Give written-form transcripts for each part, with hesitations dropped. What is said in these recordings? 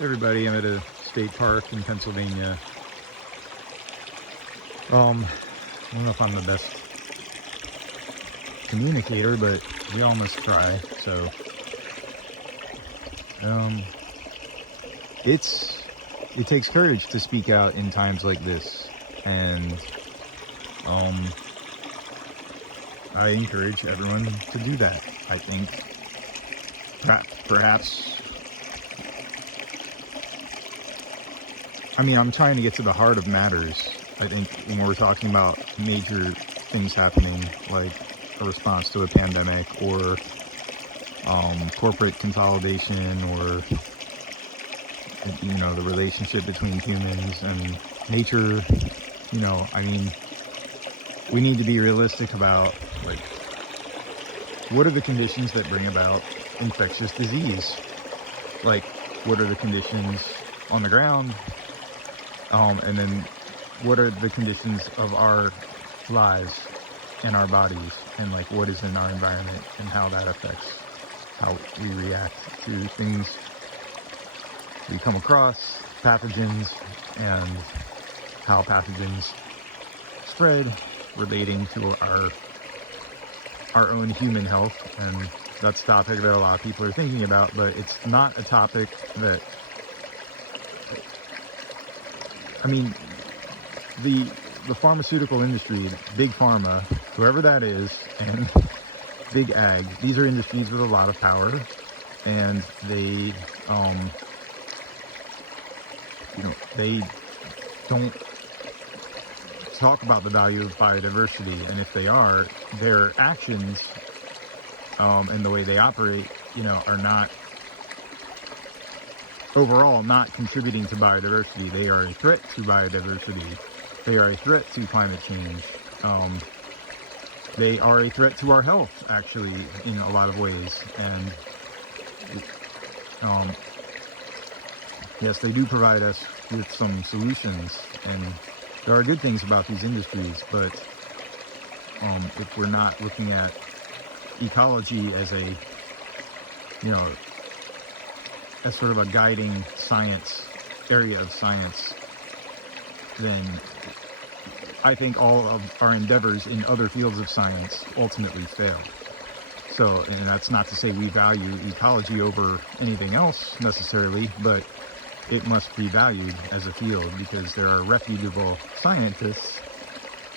Everybody, I'm at a state park in Pennsylvania. I don't know if I'm the best communicator, but we all must try. So, it takes courage to speak out in times like this, and I encourage everyone to do that. I think perhaps. I mean, I'm trying to get to the heart of matters. I think when we're talking about major things happening, like a response to a pandemic, or corporate consolidation, or the relationship between humans and nature, I mean, we need to be realistic about, like, what are the conditions that bring about infectious disease? Like, what are the conditions on the ground? And then what are the conditions of our lives and our bodies, and like what is in our environment and how that affects how we react to things we come across, pathogens, and how pathogens spread relating to our own human health. And that's a topic that a lot of people are thinking about, but it's not a topic that, I mean, the pharmaceutical industry, big pharma, whoever that is, and big ag, these are industries with a lot of power, and they they don't talk about the value of biodiversity, and if they are, their actions and the way they operate, are not overall not contributing to biodiversity. They are a threat to biodiversity. They are a threat to climate change. They are a threat to our health, actually, in a lot of ways. And yes, they do provide us with some solutions, and there are good things about these industries, but if we're not looking at ecology as as sort of a guiding area of science, then I think all of our endeavors in other fields of science ultimately fail. So, and that's not to say we value ecology over anything else necessarily, but it must be valued as a field, because there are reputable scientists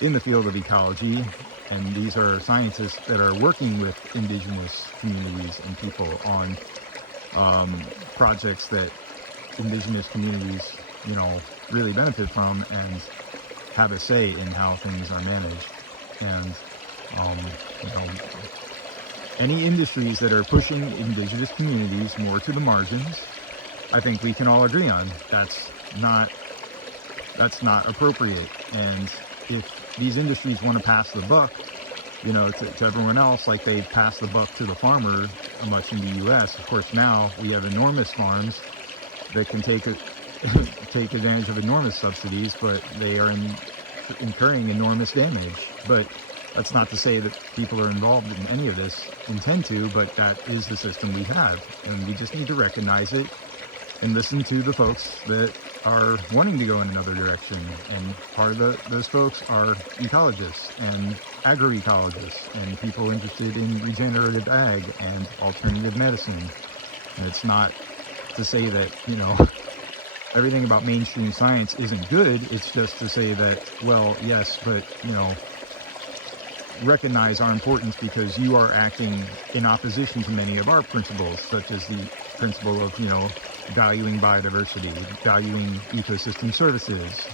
in the field of ecology, and these are scientists that are working with indigenous communities and people on projects that indigenous communities, really benefit from and have a say in how things are managed. And, any industries that are pushing indigenous communities more to the margins, I think we can all agree on that's not appropriate. And if these industries want to pass the buck, to everyone else, like they pass the buck to the farmer, much in the U.S. Of course, now we have enormous farms that can take advantage of enormous subsidies, but they are incurring enormous damage. But that's not to say that people are involved in any of this intend to, but that is the system we have, and we just need to recognize it and listen to the folks that are wanting to go in another direction. And part of those folks are ecologists and agroecologists and people interested in regenerative ag and alternative medicine. And it's not to say that, everything about mainstream science isn't good. It's just to say that, well, yes, but, recognize our importance, because you are acting in opposition to many of our principles, such as the principle of, valuing biodiversity, valuing ecosystem services,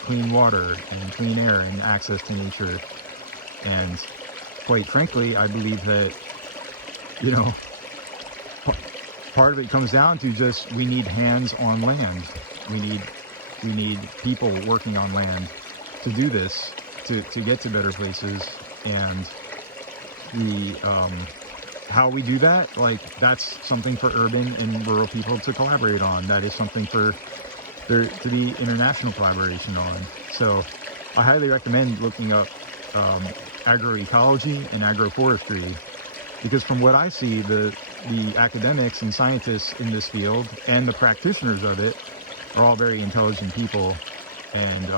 clean water and clean air and access to nature. And quite frankly, I believe that, part of it comes down to just, we need hands on land. We need people working on land to do this, to get to better places. And how we do that, like, that's something for urban and rural people to collaborate on. That is something for there to be international collaboration on. So I highly recommend looking up agroecology and agroforestry, because from what I see, the the academics and scientists in this field and the practitioners of it are all very intelligent people, and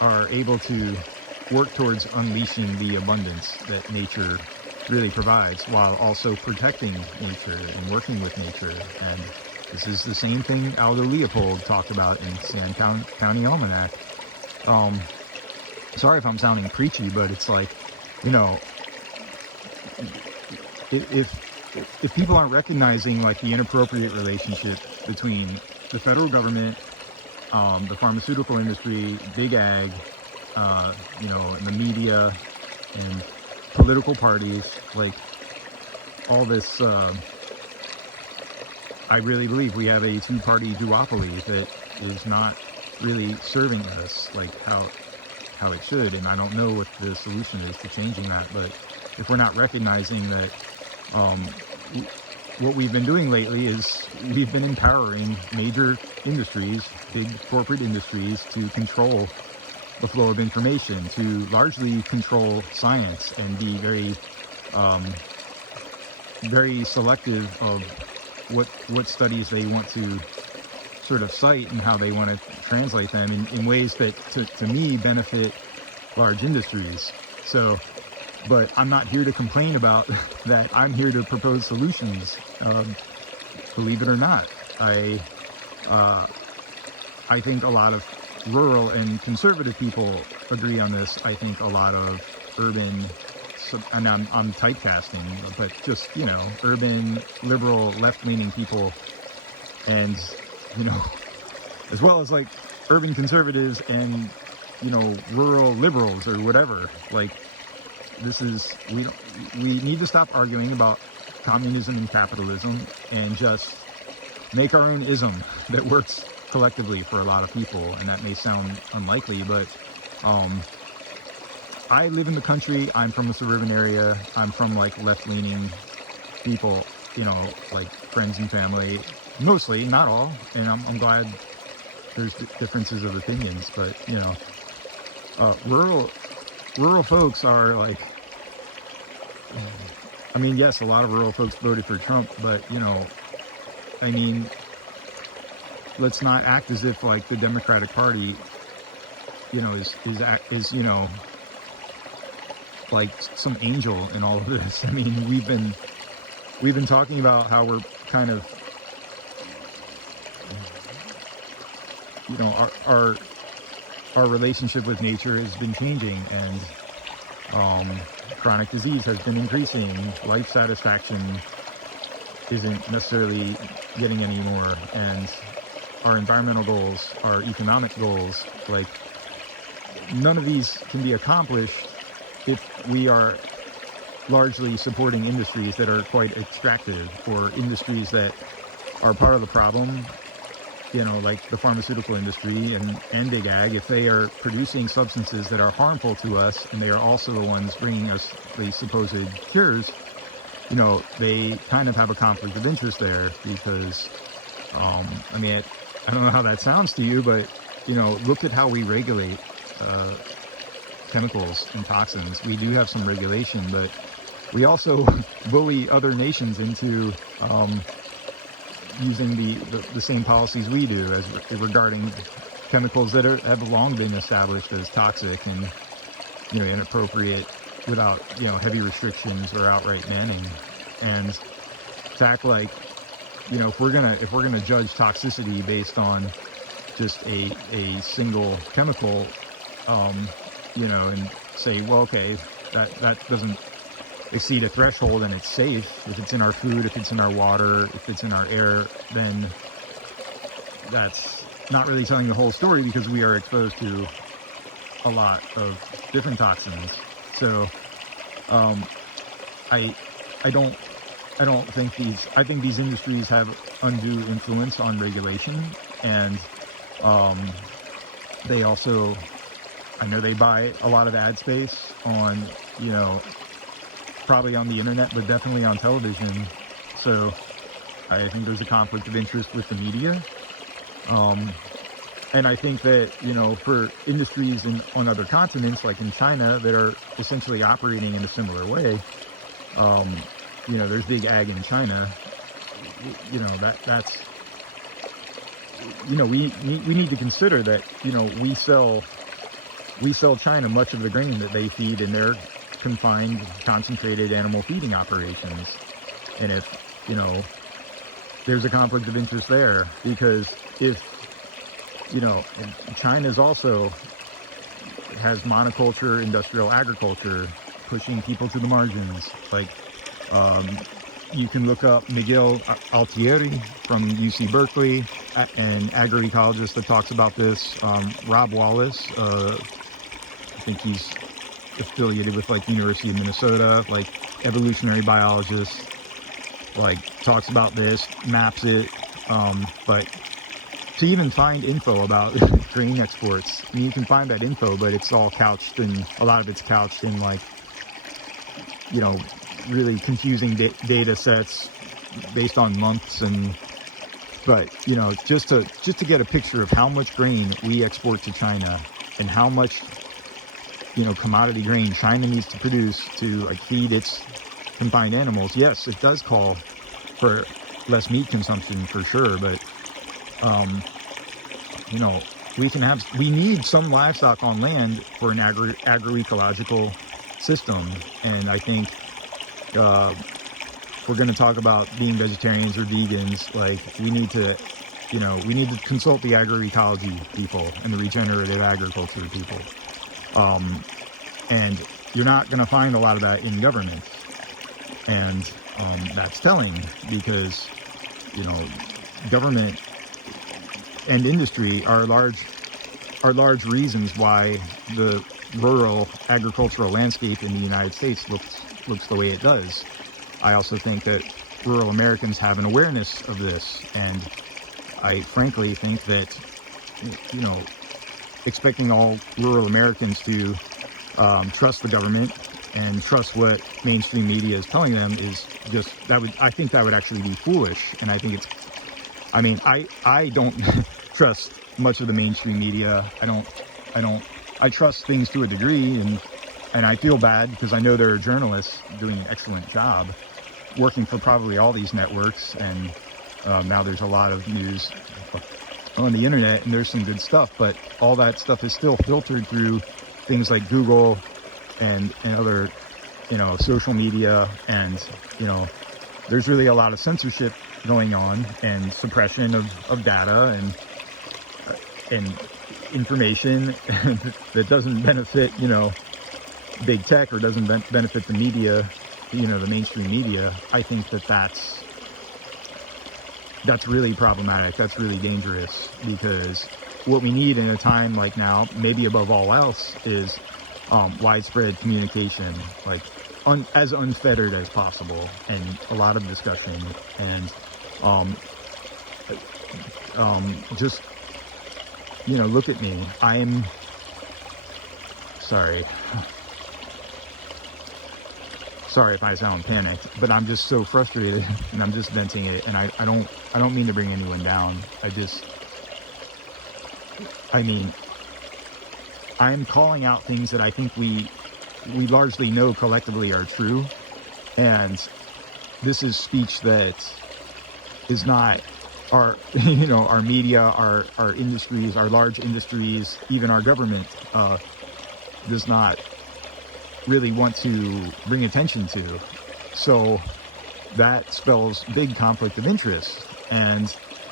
are able to work towards unleashing the abundance that nature really provides, while also protecting nature and working with nature. And this is the same thing Aldo Leopold talked about in Sand County Almanac. Sorry if I'm sounding preachy, but it's like, you know, if people aren't recognizing like the inappropriate relationship between the federal government, the pharmaceutical industry, big ag, you know, and the media and political parties, like all this, I really believe we have a two-party duopoly that is not really serving us like how it should, and I don't know what the solution is to changing that. But if we're not recognizing that, what we've been doing lately is we've been empowering major industries, big corporate industries, to control the flow of information, to largely control science and be very selective of what studies they want to sort of cite and how they want to translate them in ways that to me benefit large industries. So, but I'm not here to complain about that. I'm here to propose solutions. Believe it or not, I think a lot of rural and conservative people agree on this. I think a lot of urban, and I'm typecasting, but just, you know, urban, liberal, left-leaning people, and, you know, as well as like urban conservatives and, you know, rural liberals or whatever. Like, this is, we need to stop arguing about communism and capitalism and just make our own ism that works collectively for a lot of people. And that may sound unlikely, but I live in the country. I'm from a suburban area. I'm from like left-leaning people, you know, like friends and family, mostly, not all. And I'm glad there's differences of opinions, but, you know, rural folks are like, I mean, yes, a lot of rural folks voted for Trump, but, you know, I mean, let's not act as if like the Democratic Party, you know, is you know, like some angel in all of this. I mean, we've been talking about how we're kind of, you know, our relationship with nature has been changing, and chronic disease has been increasing. Life satisfaction isn't necessarily getting any more, and our environmental goals, our economic goals, like none of these can be accomplished if we are largely supporting industries that are quite extractive, or industries that are part of the problem, you know, like the pharmaceutical industry and big ag. If they are producing substances that are harmful to us, and they are also the ones bringing us the supposed cures, you know, they kind of have a conflict of interest there, because, I mean, I don't know how that sounds to you, but, you know, look at how we regulate chemicals and toxins. We do have some regulation, but we also bully other nations into using the same policies we do as regarding chemicals that have long been established as toxic and, you know, inappropriate without, you know, heavy restrictions or outright banning. And to act like, you know, if we're gonna judge toxicity based on just a single chemical, you know, and say, well, okay, that doesn't exceed a threshold and it's safe. If it's in our food, if it's in our water, if it's in our air, then that's not really telling the whole story, because we are exposed to a lot of different toxins. So I think these industries have undue influence on regulation, and they also, I know they buy a lot of ad space on, you know, probably on the internet, but definitely on television. So I think there's a conflict of interest with the media. And I think that, you know, for industries on other continents, like in China, that are essentially operating in a similar way, you know, there's big ag in China, you know, that's, you know, we need to consider that, you know, we sell China much of the grain that they feed in their confined, concentrated animal feeding operations. And if, you know, there's a conflict of interest there, because if, you know, China's also has monoculture, industrial agriculture, pushing people to the margins. Like, you can look up Miguel Altieri from UC Berkeley, an agroecologist that talks about this. Rob Wallace, I think he's affiliated with like University of Minnesota, like evolutionary biologist, like talks about this, maps it. But to even find info about grain exports, I mean, you can find that info, but it's all couched in, a lot of it's couched in like, you know, really confusing data sets based on months. And but you know, just to get a picture of how much grain we export to China and how much, you know, commodity grain China needs to produce to like feed its confined animals. Yes, it does call for less meat consumption for sure, but you know, we need some livestock on land for an agroecological system. And I think if we're going to talk about being vegetarians or vegans, like we need to, you know, we need to consult the agroecology people and the regenerative agriculture people. And you're not going to find a lot of that in government. And that's telling, because, you know, government and industry are large reasons why the rural agricultural landscape in the United States looks the way it does. I also think that rural Americans have an awareness of this, and I frankly think that, you know, expecting all rural Americans to trust the government and trust what mainstream media is telling them is just, I think that would actually be foolish. And I think I don't trust much of the mainstream media. I trust things to a degree, and I feel bad because I know there are journalists doing an excellent job working for probably all these networks, and now there's a lot of news on the internet, and there's some good stuff, but all that stuff is still filtered through things like Google and other, you know, social media, and, you know, there's really a lot of censorship going on and suppression of data and information that doesn't benefit, you know, big tech, or doesn't benefit the media, you know, the mainstream media. I think that's really problematic. That's really dangerous, because what we need in a time like now, maybe above all else, is widespread communication, like as unfettered as possible, and a lot of discussion, and just, you know, look at me. I'm sorry if I sound panicked, but I'm just so frustrated, and I'm just venting it, and I don't mean to bring anyone down. I mean, I'm calling out things that I think we largely know collectively are true, and this is speech that is not our, you know, our media, our industries, our large industries, even our government does not really want to bring attention to. So that spells big conflict of interest, and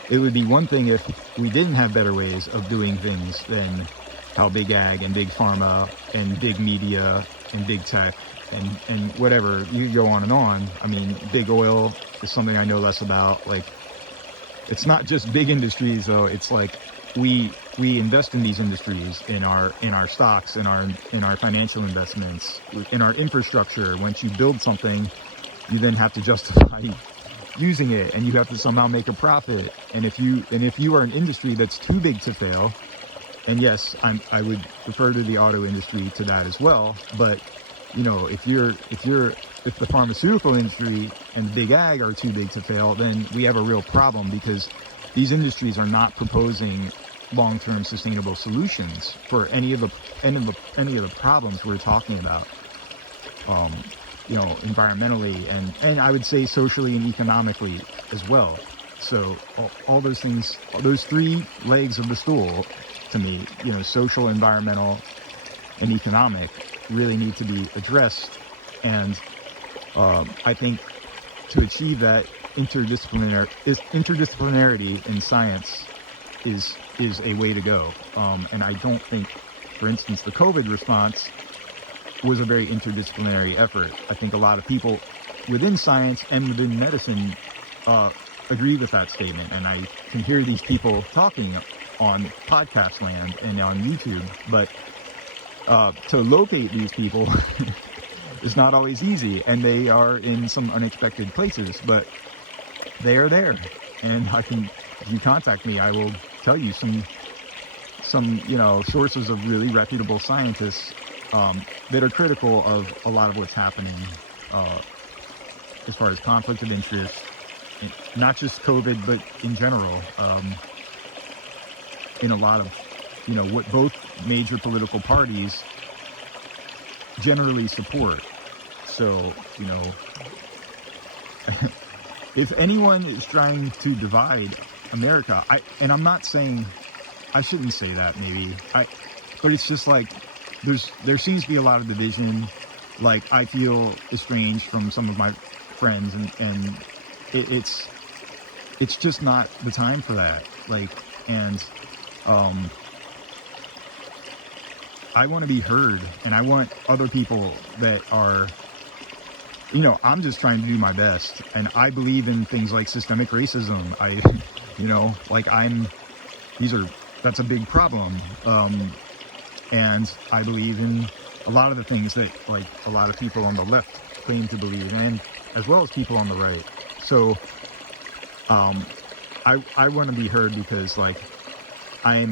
it would be one thing if we didn't have better ways of doing things than how big ag and big pharma and big media and big tech and whatever, you go on and on. I mean, big oil is something I know less about. Like, it's not just big industries though. It's like we invest in these industries, in our stocks, in our financial investments, in our infrastructure. Once you build something, you then have to justify using it, and you have to somehow make a profit. And if you are an industry that's too big to fail, and yes, I would refer to the auto industry to that as well, but you know, if the pharmaceutical industry and big ag are too big to fail, then we have a real problem, because these industries are not proposing long-term sustainable solutions for any of the problems we're talking about. environmentally, and I would say socially and economically as well. So all those things, those three legs of the stool, to me, social, environmental, and economic, really need to be addressed. And I think to achieve that, interdisciplinarity in science is a way to go. And I don't think, for instance, the COVID response was a very interdisciplinary effort. I think a lot of people within science and within medicine agree with that statement. And I can hear these people talking on podcast land and on YouTube, but to locate these people is not always easy, and they are in some unexpected places, but they are there. And if you contact me, I will tell you some sources of really reputable scientists that are critical of a lot of what's happening as far as conflict of interest, not just COVID, but in general, in a lot of what both major political parties generally support. So if anyone is trying to divide America, and I'm not saying, I shouldn't say that maybe, but it's just like there seems to be a lot of division. Like, I feel estranged from some of my friends, and it's just not the time for that. Like, and I want to be heard, and I want other people that are, I'm just trying to do my best, and I believe in things like systemic racism. That's a big problem. And I believe in a lot of the things that, like, a lot of people on the left claim to believe in, as well as people on the right. So, I want to be heard because, like, I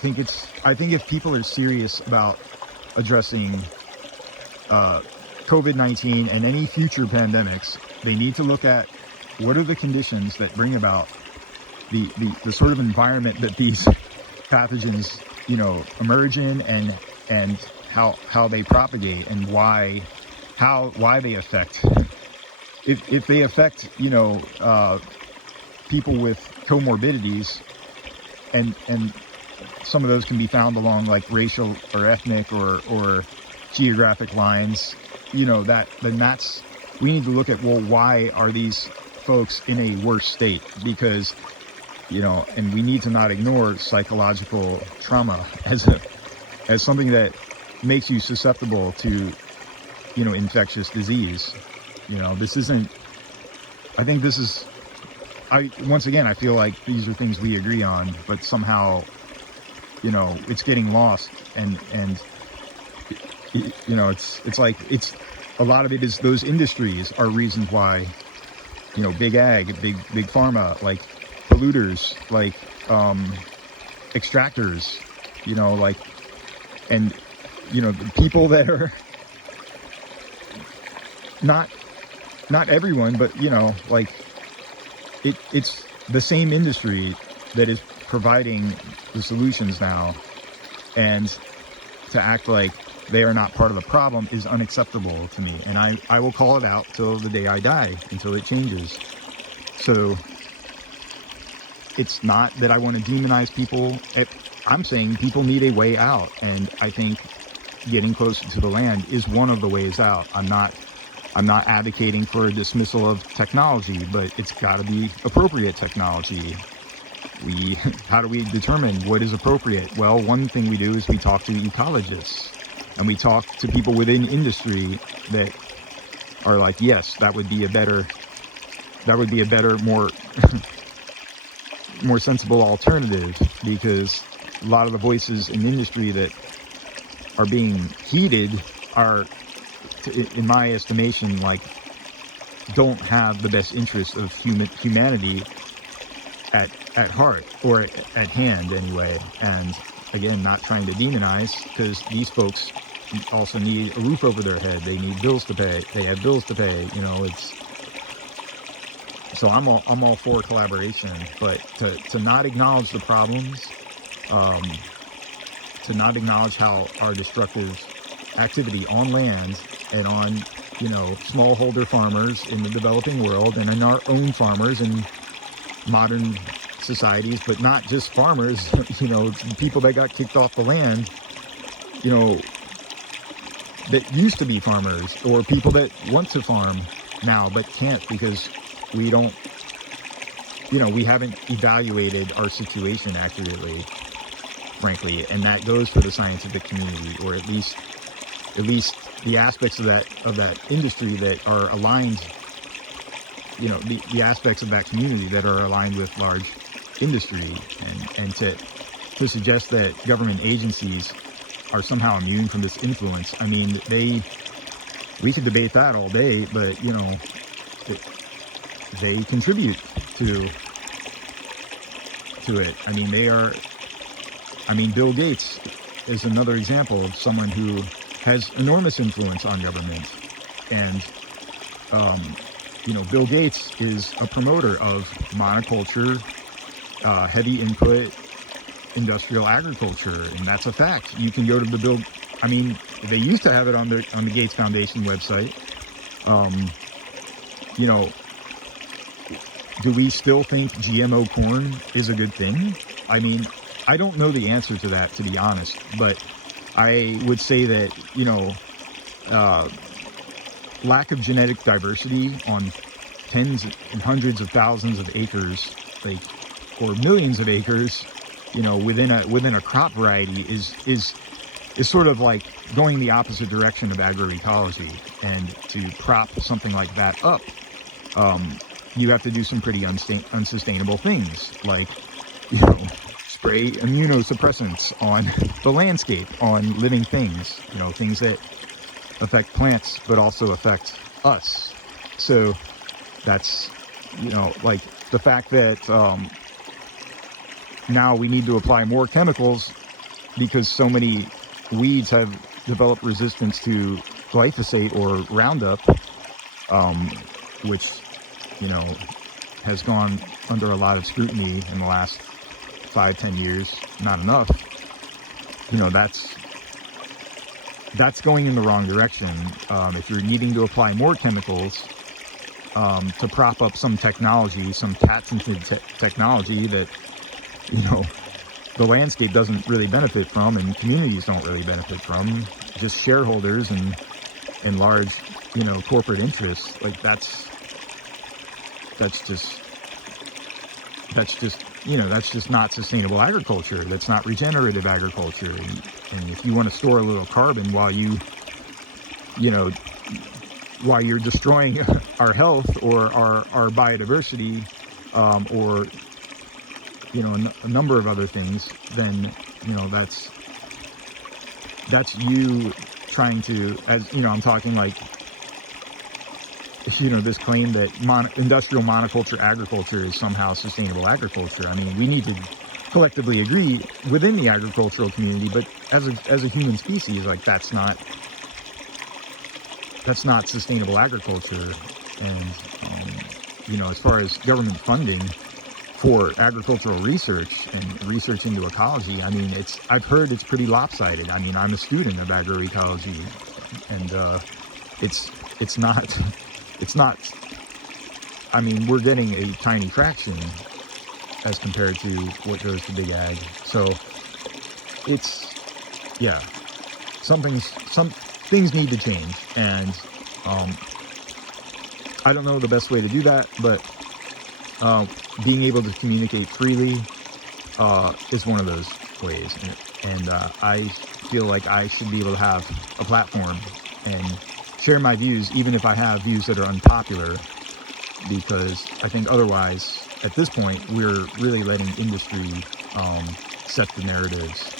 think if people are serious about addressing COVID-19 and any future pandemics, they need to look at what are the conditions that bring about the sort of environment that these pathogens, emerge in, and how they propagate, and why they affect. If they affect, people with comorbidities, and some of those can be found along, like, racial or ethnic or geographic lines, we need to look at, well, why are these folks in a worse state? Because, and we need to not ignore psychological trauma as something that makes you susceptible to, infectious disease. Once again, I feel like these are things we agree on, but somehow, it's getting lost, and it's like, a lot of it is those industries are reasons why, big ag, big pharma, like polluters, like extractors, and the people that are not everyone, but it's the same industry that is providing the solutions now, and to act like they are not part of the problem is unacceptable to me. And I will call it out till the day I die, until it changes. So it's not that I want to demonize people. I'm saying people need a way out, and I think getting closer to the land is one of the ways out. I'm not advocating for a dismissal of technology, but it's got to be appropriate technology. How do we determine what is appropriate? Well, one thing we do is we talk to ecologists, and we talk to people within industry that are like, yes, that would be a better, more more sensible alternative, because a lot of the voices in industry that are being heeded are, in my estimation, like, don't have the best interests of humanity at heart, or at hand anyway. And again, not trying to demonize, because these folks also need a roof over their head. They need bills to pay. They have bills to pay. So I'm all for collaboration, but to not acknowledge the problems, to not acknowledge how our destructive activity on land and on smallholder farmers in the developing world, and in our own farmers in modern societies, but not just farmers, people that got kicked off the land, that used to be farmers, or people that want to farm now but can't because we don't, we haven't evaluated our situation accurately, frankly, and that goes for the scientific community, or at least the aspects of that industry that are aligned, the aspects of that community that are aligned with large industry, and to suggest that government agencies are somehow immune from this influence. I mean, we could debate that all day, but they contribute to it. I mean, Bill Gates is another example of someone who has enormous influence on government, and Bill Gates is a promoter of monoculture, heavy input industrial agriculture, and that's a fact. You can go to they used to have it on the Gates Foundation website. Do we still think GMO corn is a good thing? I mean, I don't know the answer to that, to be honest, but I would say that, lack of genetic diversity on tens and hundreds of thousands of acres, or millions of acres, within a crop variety is sort of like going the opposite direction of agroecology. And to prop something like that up, you have to do some pretty unsustainable things, like, spray immunosuppressants on the landscape, on living things, things that affect plants but also affect us. So that's, like the fact that now we need to apply more chemicals because so many weeds have developed resistance to glyphosate or Roundup, which, has gone under a lot of scrutiny in the last 5-10 years. Not enough. That's going in the wrong direction. If you're needing to apply more chemicals to prop up some technology, some patented technology that, the landscape doesn't really benefit from, and communities don't really benefit from, just shareholders and large, corporate interests, like that's just not sustainable agriculture. That's not regenerative agriculture. And if you want to store a little carbon while you're destroying our health or our biodiversity, or a number of other things, then that's you trying to, I'm talking like, this claim that industrial monoculture agriculture is somehow sustainable agriculture. I mean, we need to collectively agree within the agricultural community, but as a human species, like that's not sustainable agriculture. And as far as government funding for agricultural research and research into ecology, I mean, I've heard it's pretty lopsided. I mean, I'm a student of agroecology, and it's not, I mean, we're getting a tiny fraction as compared to what goes to big ag. So some things need to change, and I don't know the best way to do that, but being able to communicate freely is one of those ways, and I feel like I should be able to have a platform and share my views, even if I have views that are unpopular, because I think otherwise, at this point, we're really letting industry set the narratives,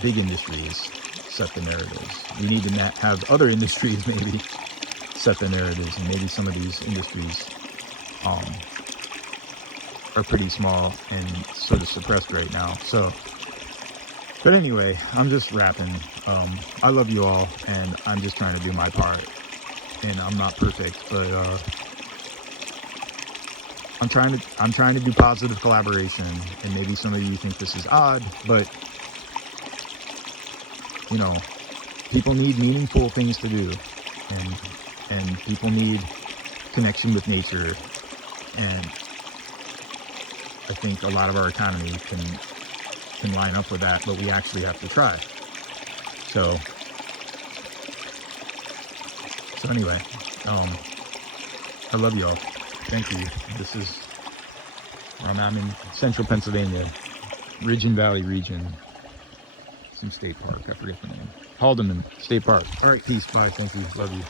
big industries set the narratives. We need to have other industries maybe set the narratives, and maybe some of these industries are pretty small and sort of suppressed right now. So, but anyway, I'm just rapping. I love you all, and I'm just trying to do my part. And I'm not perfect, but I'm trying to do positive collaboration. And maybe some of you think this is odd, but people need meaningful things to do, and and people need connection with nature. And I think a lot of our economy can line up with that, but we actually have to try. So anyway, I love y'all. Thank you. This is, I'm in central Pennsylvania, Ridge and Valley region, some state park. I forget the name. Haldeman State Park. All right, peace. Bye. Thank you. Love you.